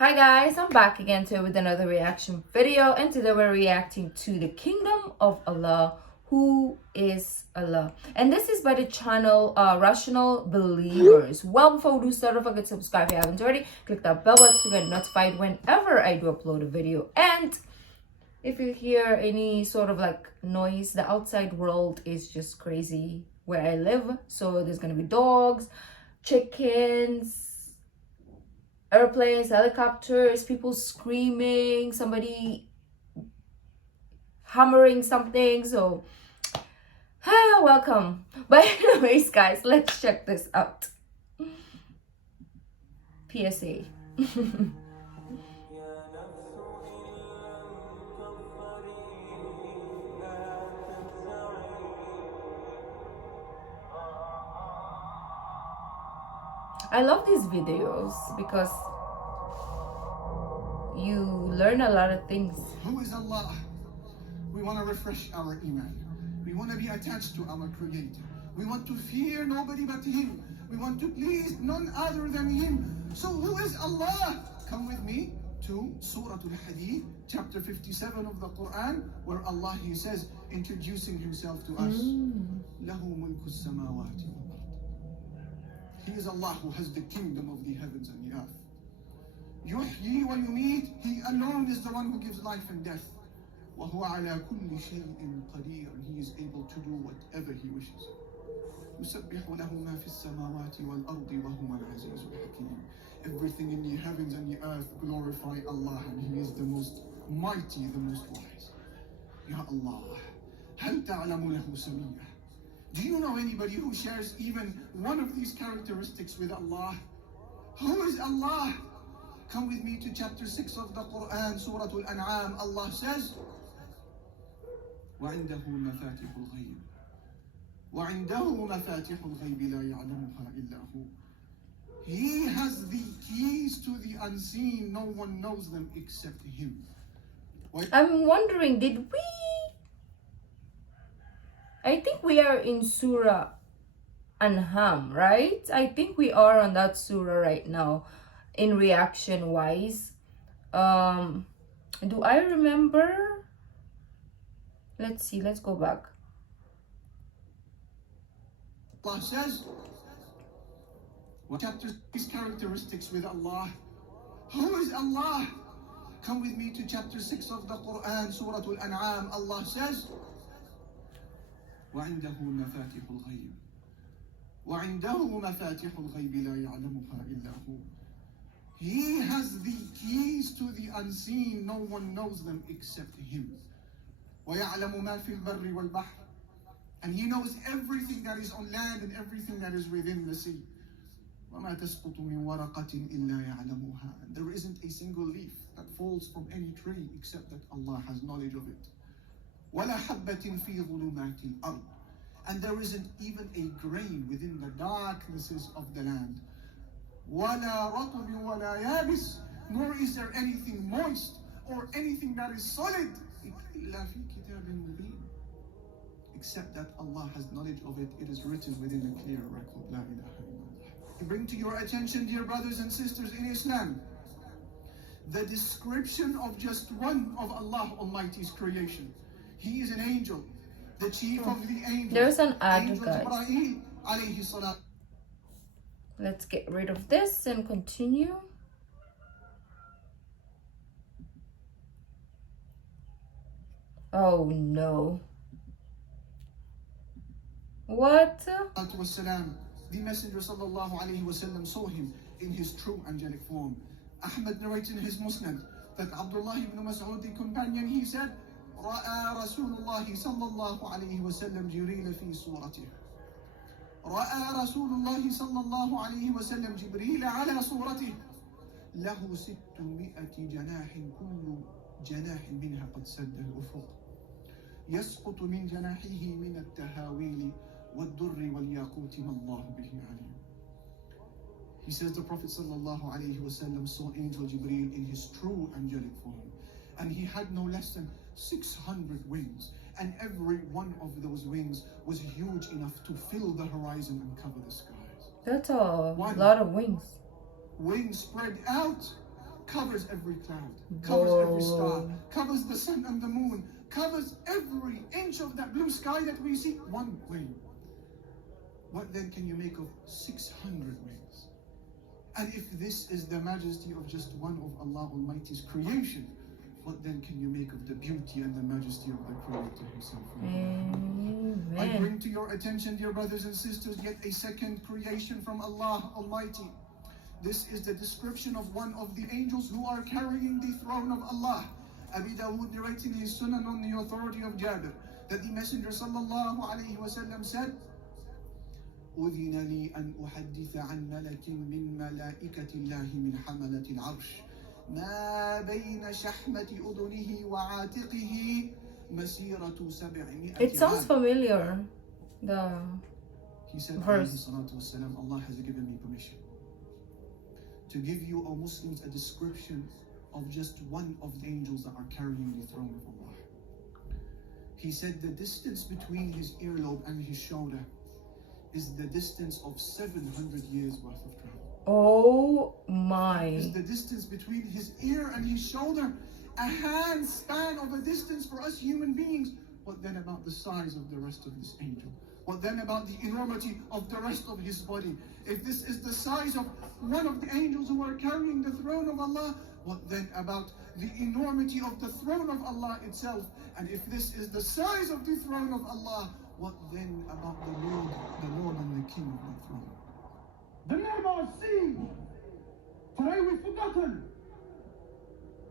Hi guys, I'm back again today with another reaction video, and today we're reacting to the Kingdom of Allah. Who is Allah? And this is by the channel Rational Believers. Well, before we do start, don't forget to subscribe if you haven't already. Click that bell button to get notified whenever I do upload a video. And if you hear any sort of like noise, the outside world is just crazy where I live. So there's gonna be dogs, chickens, airplanes, helicopters, people screaming, somebody hammering something. So welcome. But anyways guys, let's check this out. PSA. I love these videos because you learn a lot of things. Who is Allah? We want to refresh our iman. We want to be attached to our Creator. We want to fear nobody but Him. We want to please none other than Him. So who is Allah? Come with me to Surah Al-Hadid, chapter 57 of the Quran, where Allah, He says, introducing Himself to us. Lahu mulku samawati wal ard. He is Allah who has the kingdom of the heavens and the earth. Yuhyi wa yumit. He alone is the one who gives life and death. وهو على كل شيء قدير. He is able to do whatever He wishes. يسبح له ما في السماوات والأرض وهو العزيز الحكيم. Everything in the heavens and the earth glorify Allah, and He is the most mighty, the most wise. Ya Allah, هل تعلم له سمية? Do you know anybody who shares even one of these characteristics with Allah? Who is Allah? Come with me to chapter 6 of the Quran, Surah Al-An'am. Allah says, وعنده مفاتيح الغيب وعنده مفاتيح الغيب لا يعلمها إلا هو. He has the keys to the unseen. No one knows them except Him. I'm wondering, I think we are in Surah An'am, right? I think we are on that surah right now in reaction wise. Do I remember? Let's see, let's go back. Allah says, what chapter these characteristics with Allah? Who is Allah? Come with me to chapter 6 of the Quran, Surah Al-An'am. Allah says, وعنده مفاتيح الغيب وعنده مفاتيح الغيب لا يعلمها إلا هو. He has the keys to the unseen. No one knows them except Him. ويعلم ما في البر والبحر. And He knows everything that is on land and everything that is within the sea. وما تسقط من ورقة إلا يعلمها. And there isn't a single leaf that falls from any tree except that Allah has knowledge of it. ولا حبة في ظلمات الأرض. And there isn't even a grain within the darknesses of the land. ولا رطب ولا يابس. Nor is there anything moist or anything that is solid إلا في كتاب مبين. Except that Allah has knowledge of it. It is written within a clear record. لا إله إلا الله. I bring to your attention, dear brothers and sisters in Islam, the description of just one of Allah Almighty's creation. He is an angel, the chief of the angels. There's an ad, guys. Let's get rid of this and continue. Oh no. What? The Messenger sallallahu alaihi wasallam saw him in his true angelic form. Ahmad narrated in his Musnad that Abdullah ibn Mas'ud, the companion, he said, رأى رسول الله صلى الله عليه وسلم جبريل في صورته. رأى رسول الله صلى الله عليه وسلم جبريل على صورته. له 600 جناح كل جناح منها قد سد الأفق. يسقط من جناحه من التهاويل والدر والياقوت ما الله به عليم. He says the Prophet sallallahu alaihi wasallam saw angel Jibreel in his true angelic form, and he had no less than 600 wings, and every one of those wings was huge enough to fill the horizon and cover the skies. That's a lot of wings. Wings spread out, covers every cloud, covers every star, covers the sun and the moon, covers every inch of that blue sky that we see. One wing. What then can you make of 600 wings? And if this is the majesty of just one of Allah Almighty's creation, what then can you make of the beauty and the majesty of the Creator Himself? Amen. I bring to your attention, dear brothers and sisters, yet a second creation from Allah Almighty. This is the description of one of the angels who are carrying the throne of Allah. Abi Dawood narrating his Sunan on the authority of Jabir, that the Messenger sallallahu alayhi wa sallam said, أذن لي أن أحدث عن ملك من ملائكة الله من حملة العرش ما بين شحمة أذنه وعاتقه مسيرة 700 It sounds familiar. He said, verse. Allah has given me permission to give you, O Muslims, a description of just one of the angels that are carrying the throne of Allah. He said the distance between his earlobe and his shoulder is the distance of 700 years worth of travel. Oh my. Is the distance between his ear and his shoulder a hand span of a distance for us human beings? What then about the size of the rest of this angel? What then about the enormity of the rest of his body? If this is the size of one of the angels who are carrying the throne of Allah, what then about the enormity of the throne of Allah itself? And if this is the size of the throne of Allah, what then about the Lord and the King of the throne? The name of sin. Today we've forgotten.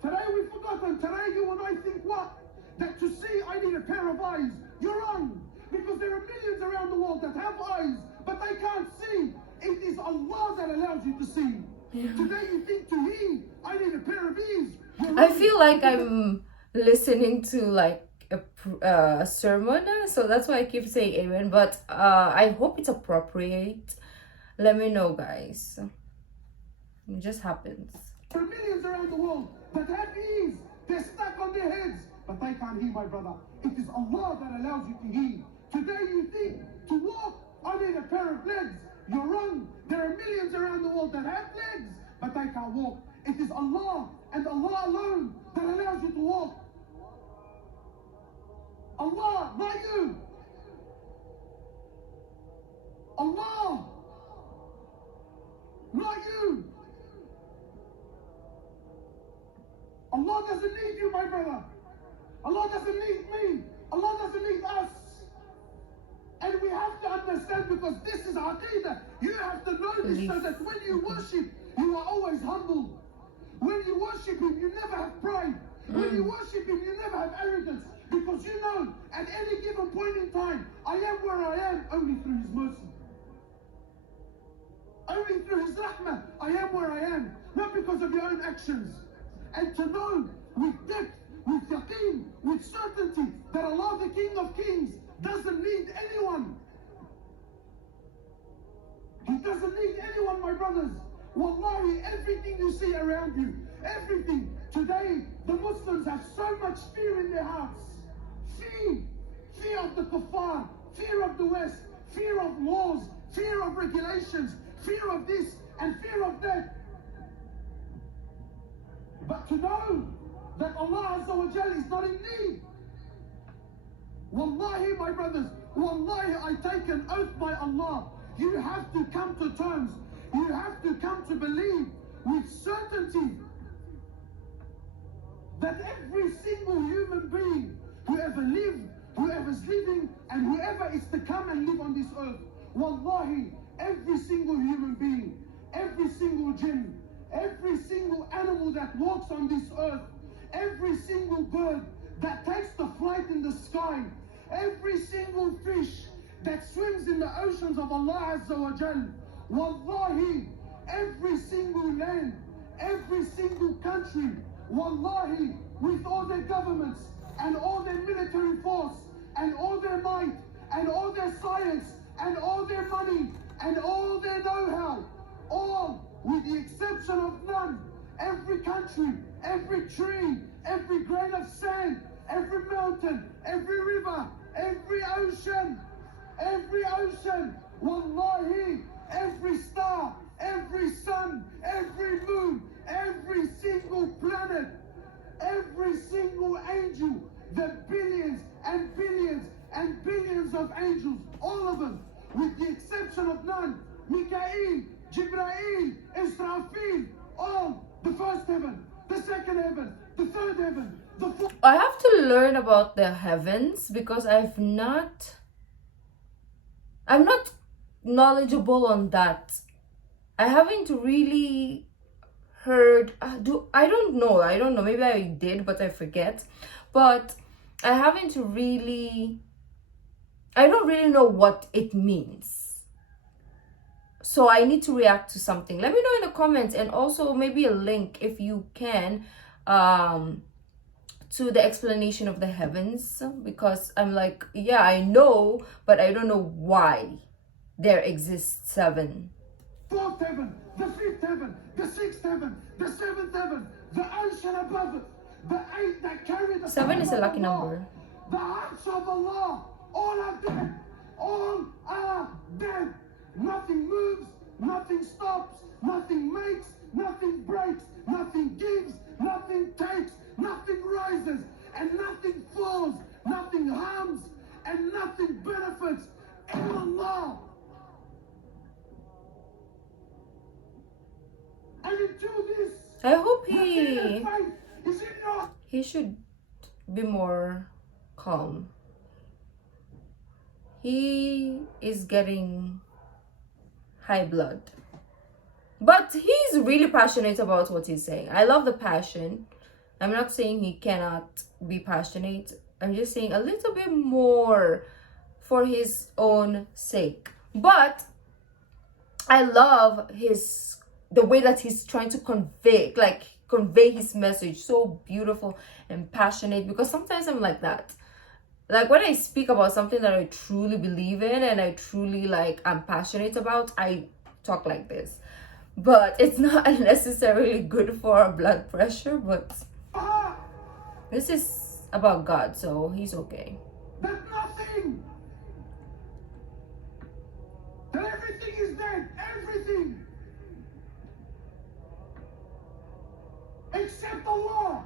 Today you and I think what? That to see I need a pair of eyes. You're wrong. Because there are millions around the world that have eyes, but they can't see. It is Allah that allows you to see. Today you think to hear, I need a pair of ears. I feel like I'm listening to like a sermon, so that's why I keep saying amen, but I hope it's appropriate. Let me know, guys. It just happens. There are millions around the world that have ears. They're stuck on their heads, but they can't hear, my brother. It is Allah that allows you to hear. Today you think to walk, I need a pair of legs. You're wrong. There are millions around the world that have legs, but they can't walk. It is Allah and Allah alone that allows you to walk. Allah, not you. Allah, not you. Allah doesn't need you, my brother. Allah doesn't need me. Allah doesn't need us. And we have to understand, because this is Aqidah. You have to know this so that when you worship, you are always humble. When you worship Him, you never have pride. When you worship Him, you never have arrogance. Because you know, at any given point in time, I am where I am only through His mercy. Only through His rahmah, I am where I am. Not because of your own actions. And to know with depth, with yaqeen, with certainty, that Allah, the King of Kings, doesn't need anyone. He doesn't need anyone, my brothers. Wallahi, everything you see around you, everything. Today, the Muslims have so much fear in their hearts. Fear of the kuffar, fear of the West, fear of laws, fear of regulations, fear of this and fear of that. But to know that Allah Azza wa Jal is not in need. Wallahi, my brothers, wallahi, I take an oath by Allah. You have to come to terms. You have to come to believe with certainty that every single human being, whoever lived, whoever's living, and whoever is to come and live on this earth, wallahi, every single human being, every single jinn, every single animal that walks on this earth, every single bird that takes the flight in the sky, every single fish that swims in the oceans of Allah Azza wa Jal, wallahi, every single land, every single country, wallahi, with all their governments and all their military force and all their might and all their science and all their money and all their know-how, all with the exception of none, every country, every tree, every grain of sand, every mountain, every river, every ocean, wallahi, every star, every sun, every moon, every single planet, every single angel, the billions and billions and billions of angels, all of them, with the exception of none, Mikael, Jibrail, Israfil, all, the first heaven, the second heaven, the third heaven, the fourth. I have to learn about the heavens because I'm not knowledgeable on that. I haven't really heard I don't know, maybe I did but I forget, but I don't really know what it means, so I need to react to something. Let me know in the comments, and also maybe a link if you can to the explanation of the heavens, because I'm like, yeah, I know, but I don't know why there exists 7. Fourth heaven, the fifth heaven, the sixth heaven, the seventh heaven, the ocean above it, the 8 that carry the 7 is a lucky Allah, number. the hearts of Allah, all are dead, all are dead. Nothing moves, nothing stops, nothing makes, nothing breaks, nothing gives, nothing takes, nothing rises, and nothing falls, nothing harms, and nothing benefits. In Allah. And until this, I hope is in your he should be more calm. He is getting high blood, but he's really passionate about what he's saying. I love the passion. I'm not saying he cannot be passionate. I'm just saying a little bit more for his own sake. But I love the way that he's trying to convey his message, so beautiful and passionate, because sometimes I'm like that. Like when I speak about something that I truly believe in and I truly I'm passionate about, I talk like this. But it's not necessarily good for blood pressure, but this is about God, so he's okay. that nothing, that everything is dead, everything, except Allah.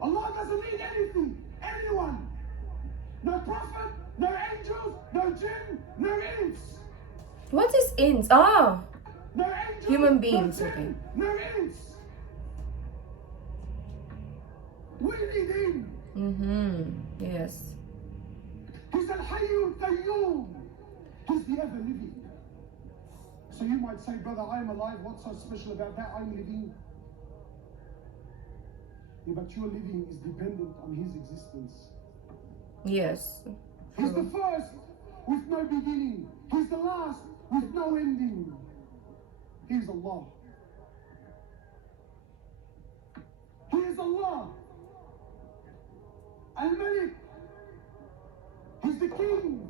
Allah doesn't need anything, anyone. No prophet, no angels, no jinn, no ins. What is ins? Ah, No angels, human beings, no okay. jinn, no ins. We need him. Yes. He's Al-Hayyul Qayyum. He's the ever living. So you might say, brother, I'm alive. What's so special about that? I'm living. Yeah, but your living is dependent on his existence. Yes. He's the first with no beginning. He's the last with no ending. He's Allah. He is Allah. Al-Malik. He's the king.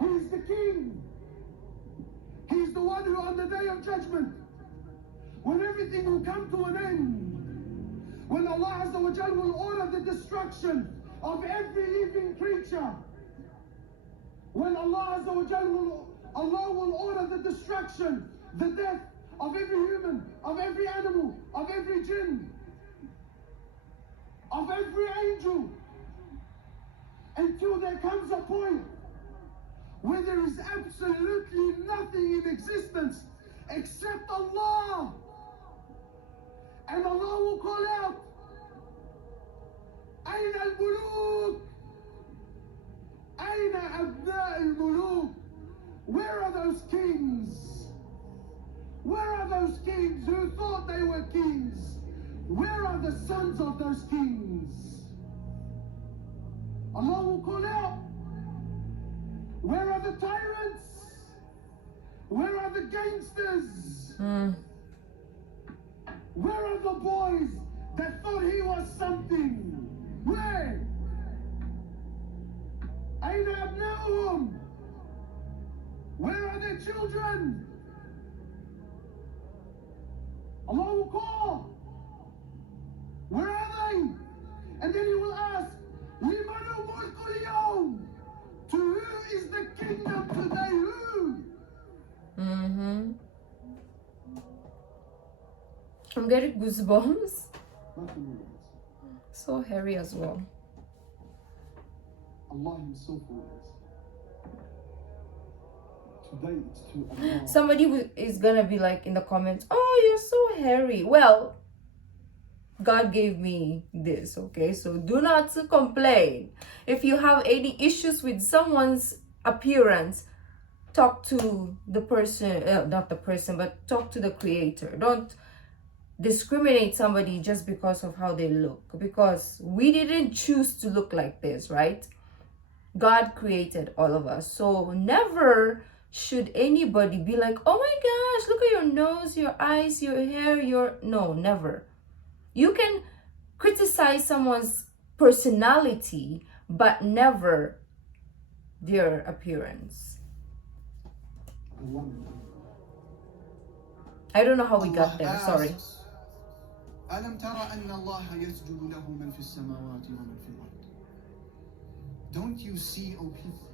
He's the king. He's the one who on the day of judgment, when everything will come to an end, when Allah Azza wa Jal will order the destruction of every living creature, when Allah Azza wa Jal will order the destruction, the death of every human, of every animal, of every jinn, of every angel, until there comes a point where there is absolutely nothing in existence except Allah. And Allah will call out, Aina al-Muluk? Aina abna al-Muluk? Where are those kings? Where are those kings who thought they were kings? Where are the sons of those kings? Allah will call out, where are the tyrants? Where are the gangsters? Where are the boys that thought he was something? Where? Aina abna'uhum? Where are their children? Allah will call. Where are they? And then he will ask, Limanu mulku al-yawm? To who is the kingdom today? Who? I'm getting goosebumps. Nothing else. So hairy as well. Allah Himself always. Today it's to Allah. Somebody is gonna be like in the comments, oh, you're so hairy. Well, God gave me this, okay? So do not complain. If you have any issues with someone's appearance, talk to the person, not the person, but talk to the Creator. Don't discriminate somebody just because of how they look, because we didn't choose to look like this, right? God created all of us. So never should anybody be like, oh my gosh, look at your nose, your eyes, your hair, your... No, never. You can criticize someone's personality, but never their appearance. I don't know how we got there, sorry. ألم ترى أن الله يسجد له من في السماوات ومن في الأرض. Don't you see, O people,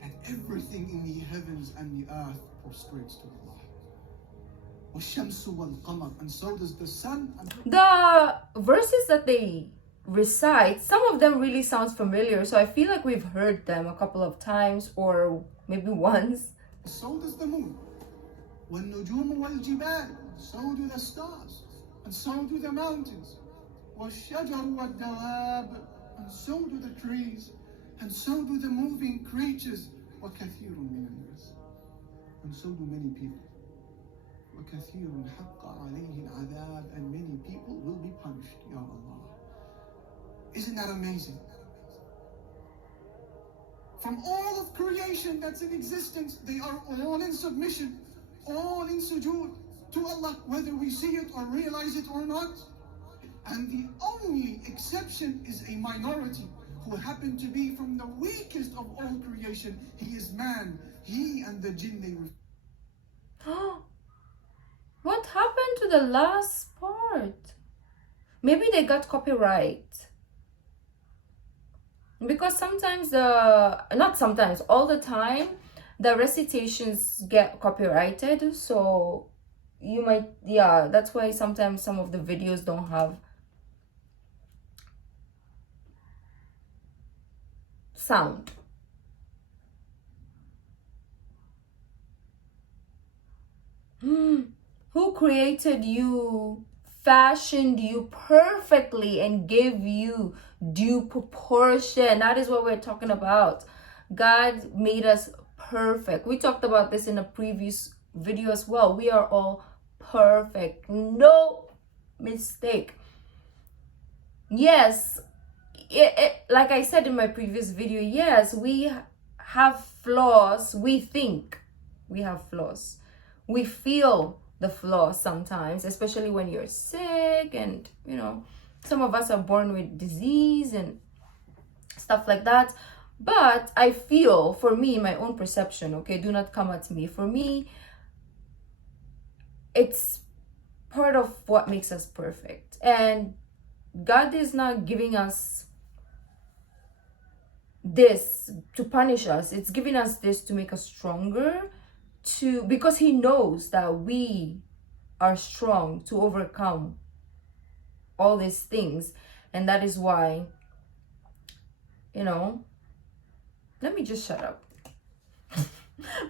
that everything in the heavens and the earth prostrates to Allah? والشمس والقمر, and so does the sun. The verses that they recite, some of them really sounds familiar, so I feel like we've heard them a couple of times or maybe once. So does the moon. والنجوم والجبال, so do the stars, and so do the mountains. والشجر والدواب, and so do the trees, and so do the moving creatures. وكثير من الناس, and so do many people. وكثير حق عليه العذاب, and many people will be punished. Ya Allah. Isn't that amazing? From all of creation that's in existence, they are all in submission, all in sujood to Allah, whether we see it or realize it or not. And the only exception is a minority who happen to be from the weakest of all creation. He is man. He and the jinn, they What happened to the last part? Maybe they got copyright. Because sometimes not sometimes, all the time, the recitations get copyrighted. So you might, yeah, that's why sometimes some of the videos don't have sound. Who created you, fashioned you perfectly, and gave you due proportion? That is what we're talking about. God made us perfect. We talked about this in a previous video as well. We are all perfect, no mistake. Yes, like I said in my previous video, yes, we have flaws. We think we have flaws. We feel the flaws sometimes, especially when you're sick, and you know, some of us are born with disease and stuff like that. But I feel, for me, my own perception, okay, do not come at me, for me, it's part of what makes us perfect. And God is not giving us this to punish us. It's giving us this to make us stronger, because He knows that we are strong to overcome all these things. And that is why, you know, let me just shut up.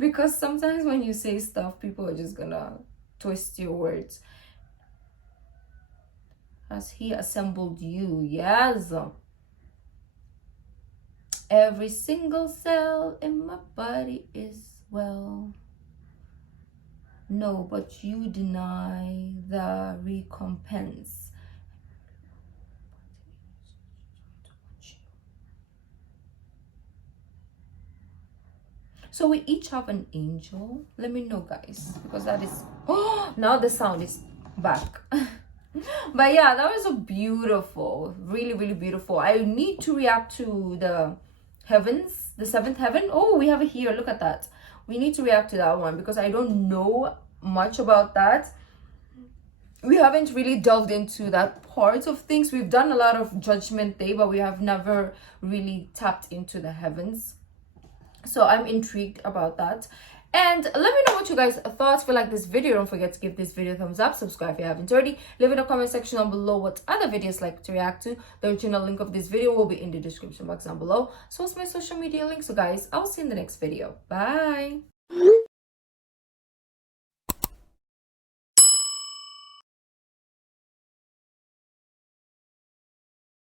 Because sometimes when you say stuff, people are just gonna twist your words. Has He assembled you? Yes. Every single cell in my body is well. No, but you deny the recompense. So we each have an angel. Let me know, guys, because that is... Oh, now the sound is back. But yeah, that was a beautiful, really, really beautiful. I need to react to the heavens, the seventh heaven. Oh, we have it here. Look at that. We need to react to that one because I don't know much about that. We haven't really delved into that part of things. We've done a lot of Judgment Day, but we have never really tapped into the heavens. So I'm intrigued about that. And let me know what you guys thoughts. If you like this video, don't forget to give this video a thumbs up, subscribe if you haven't already, leave in the comment section down below what other videos like to react to. The original link of this video will be in the description box down below, so it's my social media links. So guys, I'll see you in the next video. Bye.